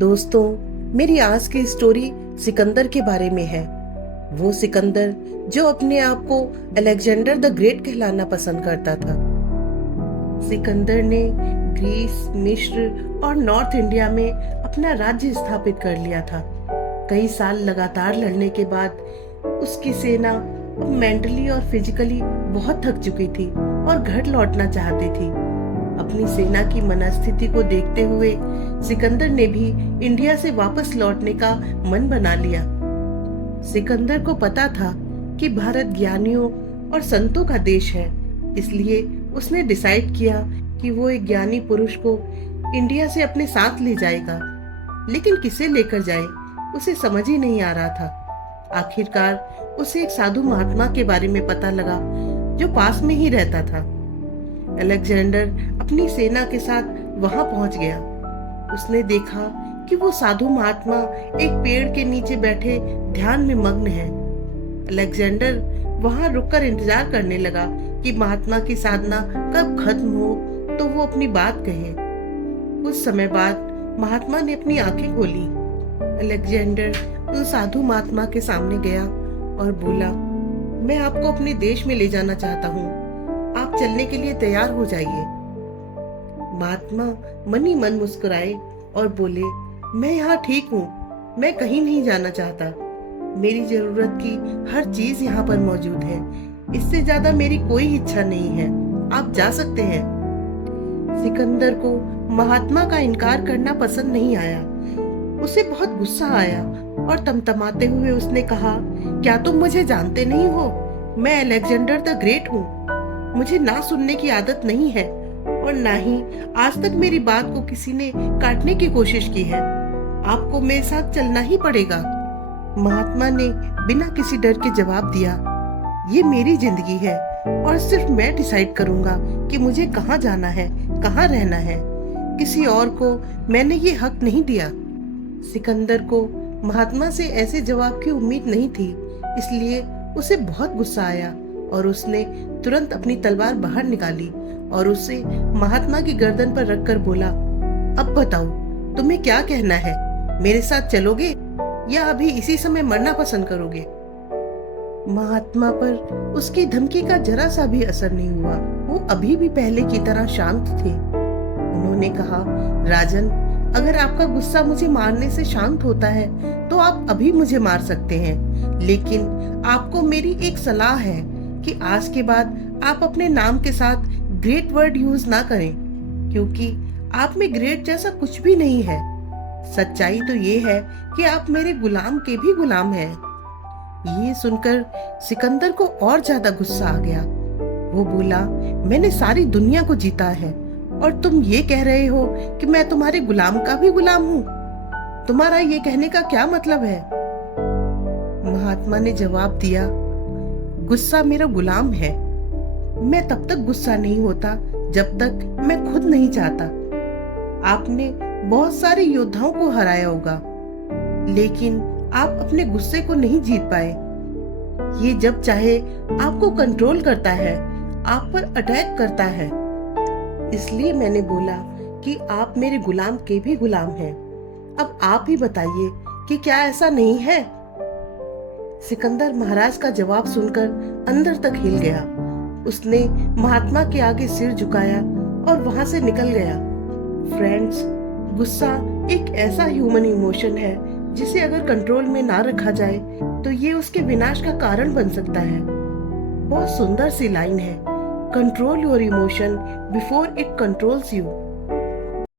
दोस्तों, मेरी आज की स्टोरी सिकंदर के बारे में है। वो सिकंदर जो अपने आप को अलेक्जेंडर द ग्रेट कहलाना पसंद करता था। सिकंदर ने ग्रीस, मिस्र और नॉर्थ इंडिया में अपना राज्य स्थापित कर लिया था। कई साल लगातार लड़ने के बाद उसकी सेना मेंटली और फिजिकली बहुत थक चुकी थी और घर लौटना चाहती थी। अपनी सेना की मनस्थिति को देखते हुए सिकंदर ने भी इंडिया से वापस लौटने का मन बना लिया। सिकंदर को पता था कि भारत ज्ञानियों और संतों का देश है, इसलिए उसने डिसाइड किया कि वो एक ज्ञानी पुरुष को इंडिया से अपने साथ ले जाएगा। लेकिन किसे लेकर जाए उसे समझ ही नहीं आ रहा था। आखिरकार उसे एक साधु महात्मा के बारे में पता लगा जो पास में ही रहता था। अलेक्जेंडर अपनी सेना के साथ वहां पहुंच गया। उसने देखा कि वो साधु महात्मा एक पेड़ के नीचे बैठे ध्यान में मग्न है। अलेक्जेंडर वहां रुककर इंतजार करने लगा कि महात्मा की साधना कब खत्म हो तो वो अपनी बात कहे। कुछ समय बाद महात्मा ने अपनी आंखें खोली। अलेक्जेंडर उन साधु महात्मा के सामने गया और बोला, मैं आपको अपने देश में ले जाना चाहता हूँ, आप चलने के लिए तैयार हो जाइए। महात्मा मन ही मन मुस्कुराए और बोले, मैं यहाँ ठीक हूँ, मैं कहीं नहीं जाना चाहता। मेरी जरूरत की हर चीज यहाँ पर मौजूद है, इससे ज्यादा मेरी कोई इच्छा नहीं है, आप जा सकते हैं। सिकंदर को महात्मा का इनकार करना पसंद नहीं आया। उसे बहुत गुस्सा आया और तमतमाते हुए उसने कहा, क्या तुम मुझे जानते नहीं हो? मैं अलेक्जेंडर द ग्रेट हूँ। मुझे ना सुनने की आदत नहीं है और ना ही आज तक मेरी बात को किसी ने काटने की कोशिश की है। आपको मेरे साथ चलना ही पड़ेगा। महात्मा ने बिना किसी डर के जवाब दिया, ये मेरी जिंदगी है और सिर्फ मैं डिसाइड करूंगा कि मुझे कहाँ जाना है, कहाँ रहना है। किसी और को मैंने ये हक नहीं दिया। सिकंदर को महात्मा से ऐसे जवाब की उम्मीद नहीं थी, इसलिए उसे बहुत गुस्सा आया और उसने तुरंत अपनी तलवार बाहर निकाली और उसे महात्मा की गर्दन पर रखकर बोला, अब बताओ तुम्हें क्या कहना है? मेरे साथ चलोगे या अभी इसी समय मरना पसंद करोगे? महात्मा पर उसकी धमकी का जरा सा भी असर नहीं हुआ। वो अभी भी पहले की तरह शांत थे। उन्होंने कहा, राजन, अगर आपका गुस्सा मुझे मारने से शांत होता है तो आप अभी मुझे मार सकते हैं, लेकिन आपको मेरी एक सलाह है कि आज के बाद आप अपने नाम के साथ ग्रेट वर्ड यूज ना करें, क्योंकि आप में ग्रेट जैसा कुछ भी नहीं है। सच्चाई तो ये है कि आप मेरे गुलाम के भी गुलाम हैं। ये सुनकर सिकंदर को और ज्यादा गुस्सा आ गया। वो बोला, मैंने सारी दुनिया को जीता है और तुम ये कह रहे हो कि मैं तुम्हारे गुलाम का भी गुलाम हूँ? तुम्हारा ये कहने का क्या मतलब है? महात्मा ने जवाब दिया, गुस्सा मेरा गुलाम है। मैं तब तक गुस्सा नहीं होता जब तक मैं खुद नहीं चाहता। आपने बहुत सारे योद्धाओं को हराया होगा, लेकिन आप अपने गुस्से को नहीं जीत पाए। ये जब चाहे आपको कंट्रोल करता है, आप पर अटैक करता है। इसलिए मैंने बोला कि आप मेरे गुलाम के भी गुलाम हैं। अब आप ही बताइए कि क्या ऐसा नहीं है? सिकंदर महाराज का जवाब सुनकर अंदर तक हिल गया। उसने महात्मा के आगे सिर झुकाया और वहां से निकल गया। फ्रेंड्स, गुस्सा एक ऐसा ह्यूमन इमोशन है जिसे अगर कंट्रोल में ना रखा जाए तो ये उसके विनाश का कारण बन सकता है। बहुत सुंदर सी लाइन है, control your emotion before it controls you.